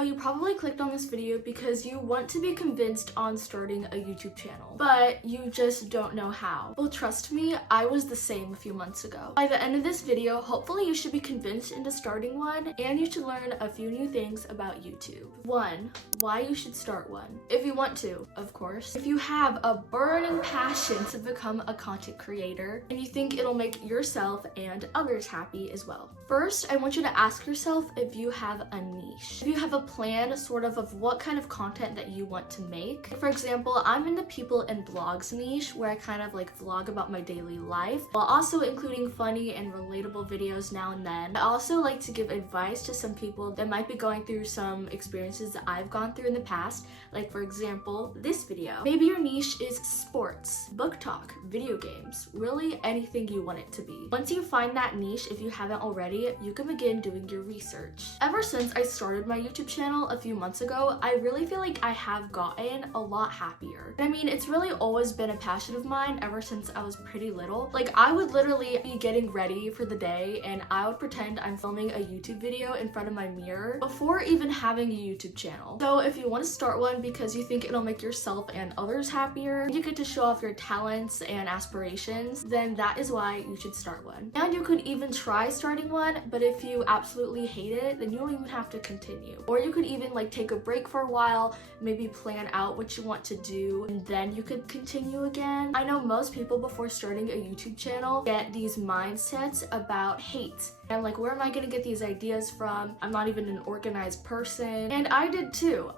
So you probably clicked on this video because you want to be convinced on starting a YouTube channel, but you just don't know how. Well, trust me, I was the same a few months ago. By the end of this video, hopefully you should be convinced into starting one, and you should learn a few new things about YouTube. 1. Why you should start one. If you want to, of course. If you have a burning passion to become a content creator, and you think it'll make yourself and others happy as well. First, I want you to ask yourself if you have a niche. If you have a plan sort of what kind of content that you want to make. For example, I'm in the people and blogs niche where I kind of like vlog about my daily life while also including funny and relatable videos now and then. I also like to give advice to some people that might be going through some experiences that I've gone through in the past, like for example, this video. Maybe your niche is sports, book talk, video games, really anything you want it to be. Once you find that niche, if you haven't already, you can begin doing your research. Ever since I started my YouTube channel a few months ago, I really feel like I have gotten a lot happier. I mean, it's really always been a passion of mine ever since I was pretty little. Like, I would literally be getting ready for the day and I would pretend I'm filming a YouTube video in front of my mirror before even having a YouTube channel. So if you want to start one because you think it'll make yourself and others happier, you get to show off your talents and aspirations, then that is why you should start one. And you could even try starting one, but if you absolutely hate it, then you don't even have to continue. Or you could even like take a break for a while, maybe plan out what you want to do, and then you could continue again. I know most people before starting a YouTube channel get these mindsets about hate. And like, where am I gonna get these ideas from? I'm not even an organized person. And I did too.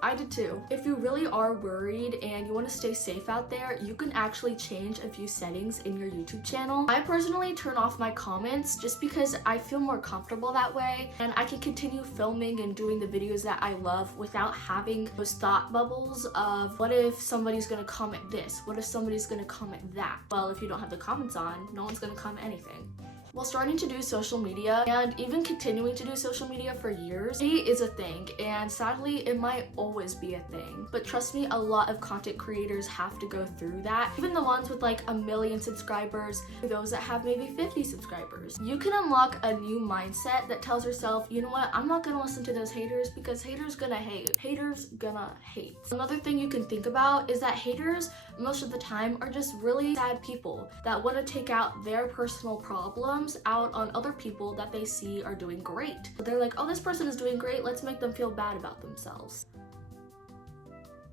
If you really are worried and you want to stay safe out there, you can actually change a few settings in your YouTube channel. I personally turn off my comments just because I feel more comfortable that way, and I can continue filming and doing the videos that I love without having those thought bubbles of what if somebody's gonna comment this? What if somebody's gonna comment that? Well, if you don't have the comments on, no one's gonna comment anything. While starting to do social media and even continuing to do social media for years, hate is a thing, and sadly it might always be a thing. But trust me, a lot of content creators have to go through that. Even the ones with like 1 million subscribers, those that have maybe 50 subscribers. You can unlock a new mindset that tells yourself, you know what, I'm not gonna listen to those haters because haters gonna hate. Haters gonna hate. Another thing you can think about is that haters most of the time are just really sad people that want to take out their personal problems out on other people that they see are doing great. But they're like, oh, this person is doing great, let's make them feel bad about themselves.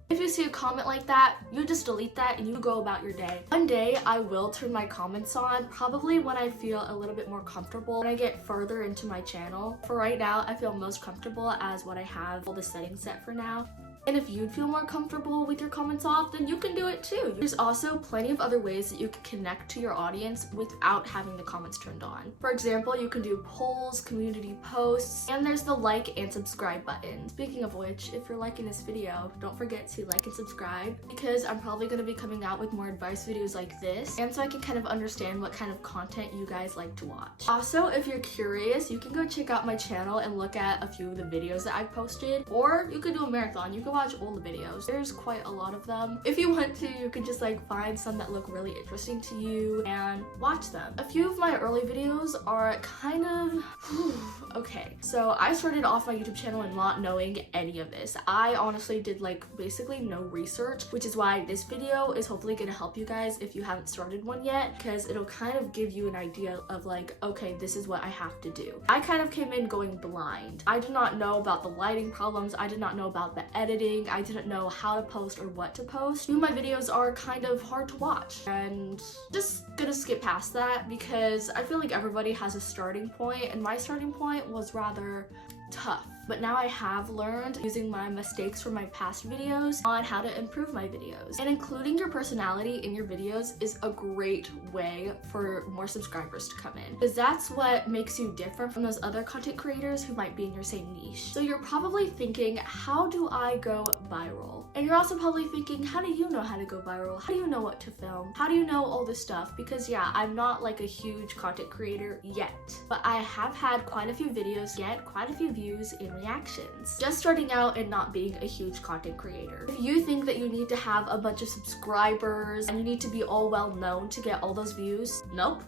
If you see a comment like that, you just delete that and you go about your day. One day I will turn my comments on, probably when I feel a little bit more comfortable, when I get further into my channel. For right now, I feel most comfortable as what I have all the settings set for now. And if you'd feel more comfortable with your comments off, then you can do it too. There's also plenty of other ways that you can connect to your audience without having the comments turned on. For example, you can do polls, community posts, and there's the like and subscribe button. Speaking of which, if you're liking this video, don't forget to like and subscribe, because I'm probably going to be coming out with more advice videos like this, and so I can kind of understand what kind of content you guys like to watch. Also, if you're curious, you can go check out my channel and look at a few of the videos that I've posted, or you could do a marathon. You can watch all the videos. There's quite a lot of them. If you want to, you can just like find some that look really interesting to you and watch them. A few of my early videos are kind of okay. So I started off my YouTube channel and not knowing any of this. I honestly did like basically no research, which is why this video is hopefully gonna help you guys if you haven't started one yet, because it'll kind of give you an idea of like, okay, this is what I have to do. I kind of came in going blind. I did not know about the lighting problems. I did not know about the editing. I didn't know how to post or what to post. Some of my videos are kind of hard to watch, and just gonna skip past that because I feel like everybody has a starting point, and my starting point was rather tough. But now I have learned, using my mistakes from my past videos, on how to improve my videos. And including your personality in your videos is a great way for more subscribers to come in, because that's what makes you different from those other content creators who might be in your same niche. So you're probably thinking, how do I go viral? And you're also probably thinking, how do you know how to go viral? How do you know what to film? How do you know all this stuff? Because yeah, I'm not like a huge content creator yet, but I have had quite a few videos get quite a few views in reactions. Just starting out and not being a huge content creator. If you think that you need to have a bunch of subscribers and you need to be all well known to get all those views, nope.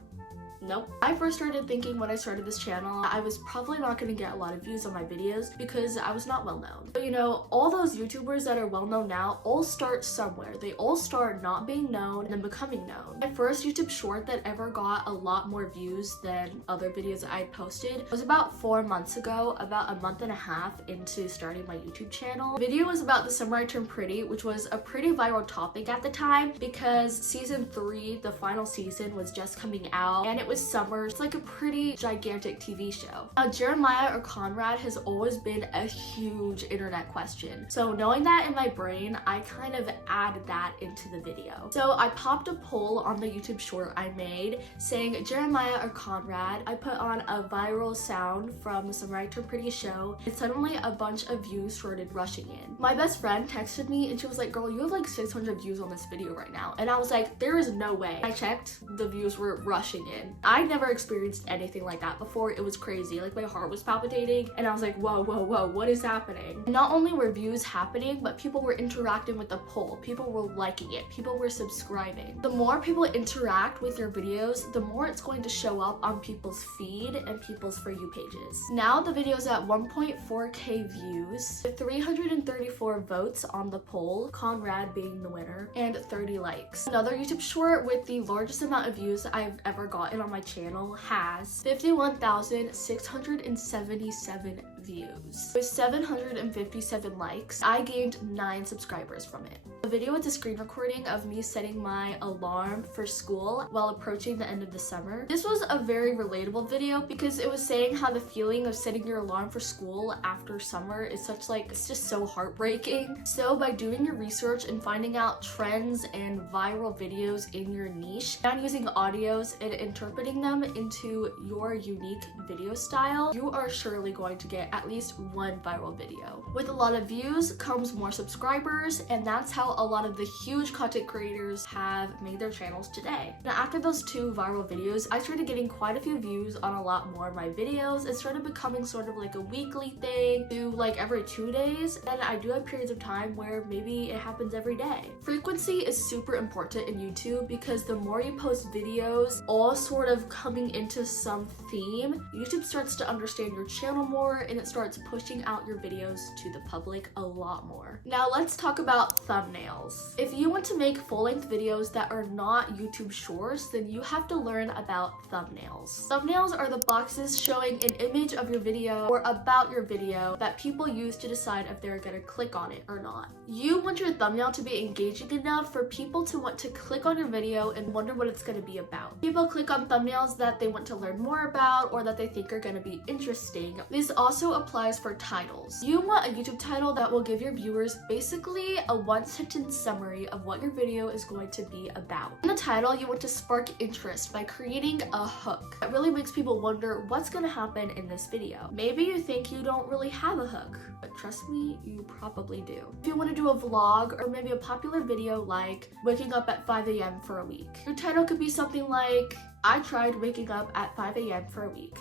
Nope. I first started thinking when I started this channel, I was probably not going to get a lot of views on my videos because I was not well known. But you know, all those YouTubers that are well known now all start somewhere. They all start not being known and then becoming known. My first YouTube short that ever got a lot more views than other videos I posted was about 4 months ago, about a month and a half into starting my YouTube channel. The video was about the summer I turned pretty, which was a pretty viral topic at the time because season 3, the final season, was just coming out and it was summer. It's like a pretty gigantic TV show. Now, Jeremiah or Conrad has always been a huge internet question. So knowing that in my brain, I kind of added that into the video. So I popped a poll on the YouTube short I made saying Jeremiah or Conrad. I put on a viral sound from the Summer I Turned Pretty show, and suddenly a bunch of views started rushing in. My best friend texted me and she was like, girl, you have like 600 views on this video right now. And I was like, there is no way. I checked, the views were rushing in. I never experienced anything like that before. It was crazy. Like my heart was palpitating and I was like, whoa, whoa, whoa, what is happening? Not only were views happening, but people were interacting with the poll. People were liking it. People were subscribing. The more people interact with your videos, the more it's going to show up on people's feed and people's For You pages. Now the video's at 1.4k views, 334 votes on the poll, Conrad being the winner, and 30 likes. Another YouTube short with the largest amount of views I've ever gotten on my channel has 51,677 views. With 757 likes, I gained 9 subscribers from it. The video was a screen recording of me setting my alarm for school while approaching the end of the summer. This was a very relatable video because it was saying how the feeling of setting your alarm for school after summer is such it's just so heartbreaking. So by doing your research and finding out trends and viral videos in your niche and using audios and interpreting them into your unique video style, you are surely going to get at least one viral video. With a lot of views comes more subscribers, and that's how a lot of the huge content creators have made their channels today. Now after those 2 viral videos, I started getting quite a few views on a lot more of my videos. It started becoming sort of like a weekly thing to like every 2 days, and I do have periods of time where maybe it happens every day. Frequency is super important in YouTube because the more you post videos all sort of coming into some theme, YouTube starts to understand your channel more and it starts pushing out your videos to the public a lot more. Now let's talk about thumbnails. If you want to make full-length videos that are not YouTube shorts, then you have to learn about thumbnails. Thumbnails are the boxes showing an image of your video or about your video that people use to decide if they're gonna click on it or not. You want your thumbnail to be engaging enough for people to want to click on your video and wonder what it's gonna be about. People click on thumbnails that they want to learn more about or that they think are gonna be interesting. This also applies for titles. You want a YouTube title that will give your viewers basically a one-sentence summary of what your video is going to be about. In the title, you want to spark interest by creating a hook that really makes people wonder what's gonna happen in this video. Maybe you think you don't really have a hook, but trust me, you probably do. If you want to do a vlog or maybe a popular video like waking up at 5 a.m. for a week, your title could be something like, I tried waking up at 5 a.m. for a week, ...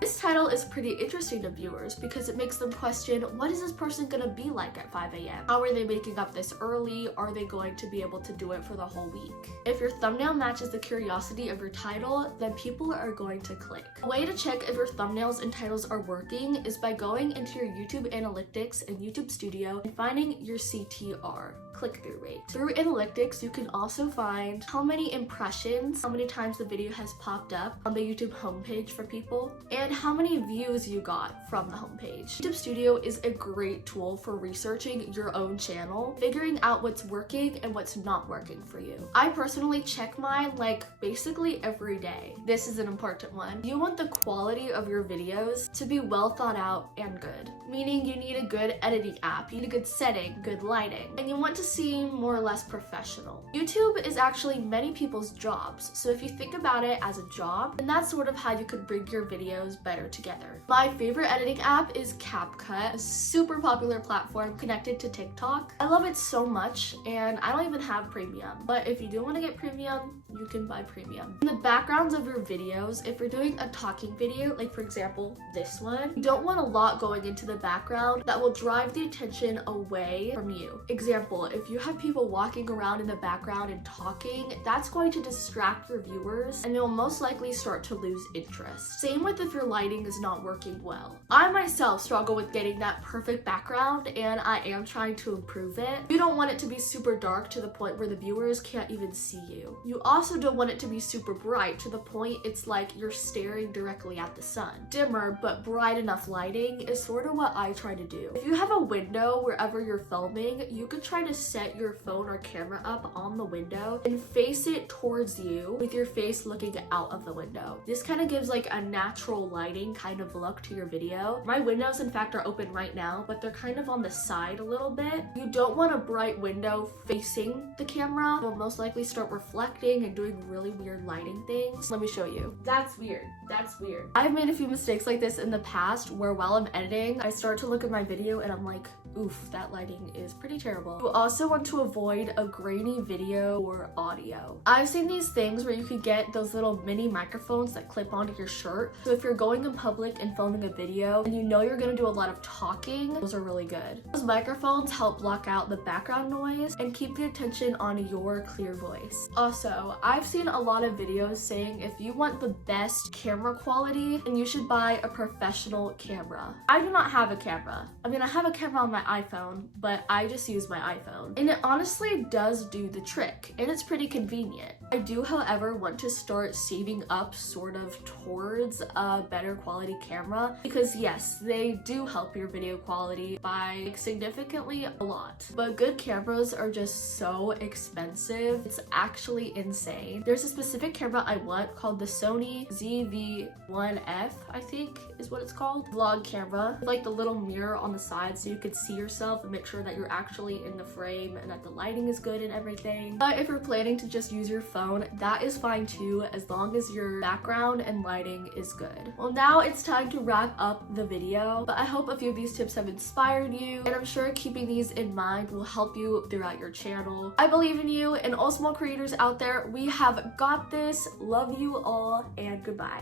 This title is pretty interesting to viewers because it makes them question, what is this person gonna be like at 5 a.m.? How are they waking up this early? Are they going to be able to do it for the whole week? If your thumbnail matches the curiosity of your title, then people are going to click. A way to check if your thumbnails and titles are working is by going into your YouTube Analytics and YouTube Studio and finding your CTR, click-through rate. Through Analytics, you can also find how many impressions, how many times the video has popped up on the YouTube homepage for people, and how many views you got from the homepage. YouTube Studio is a great tool for researching your own channel, figuring out what's working and what's not working for you. I personally check mine like basically every day. This is an important one. You want the quality of your videos to be well thought out and good, meaning you need a good editing app, you need a good setting, good lighting, and you want to seem more or less professional. YouTube is actually many people's jobs, so if you think about it as a job, then that's sort of how you could bring your videos better together. My favorite editing app is CapCut, a super popular platform connected to TikTok. I love it so much, and I don't even have premium, but if you do want to get premium, you can buy premium. In the backgrounds of your videos, if you're doing a talking video, like for example, this one, you don't want a lot going into the background that will drive the attention away from you. Example, if if you have people walking around in the background and talking, that's going to distract your viewers and they'll most likely start to lose interest. Same with if your lighting is not working well. I myself struggle with getting that perfect background and I am trying to improve it. You don't want it to be super dark to the point where the viewers can't even see you. You also don't want it to be super bright to the point it's like you're staring directly at the sun. Dimmer but bright enough lighting is sort of what I try to do. If you have a window wherever you're filming, you could try to set your phone or camera up on the window and face it towards you with your face looking out of the window. This kind of gives like a natural lighting kind of look to your video. My windows in fact are open right now, but they're kind of on the side a little bit. You don't want a bright window facing the camera. You'll most likely start reflecting and doing really weird lighting things. Let me show you. That's weird. That's weird. I've made a few mistakes like this in the past where while I'm editing, I start to look at my video and I'm like, oof, that lighting is pretty terrible. You also want to avoid a grainy video or audio. I've seen these things where you could get those little mini microphones that clip onto your shirt. So if you're going in public and filming a video and you know you're gonna do a lot of talking, those are really good. Those microphones help block out the background noise and keep the attention on your clear voice. Also, I've seen a lot of videos saying if you want the best camera quality, then you should buy a professional camera. I do not have a camera. I mean, I have a camera on my iPhone, but I just use my iPhone. And it honestly does do the trick, and it's pretty convenient. I do, however, want to start saving up sort of towards a better quality camera because yes, they do help your video quality by significantly a lot. But good cameras are just so expensive. It's actually insane. There's a specific camera I want called the Sony ZV-1F, I think is what it's called. Vlog camera, like the little mirror on the side so you could see yourself and make sure that you're actually in the frame and that the lighting is good and everything. But if you're planning to just use your phone, that is fine too, as long as your background and lighting is good. Well, now it's time to wrap up the video, but I hope a few of these tips have inspired you, and I'm sure keeping these in mind will help you throughout your channel. I believe in you and all small creators out there. We have got this. Love you all and goodbye.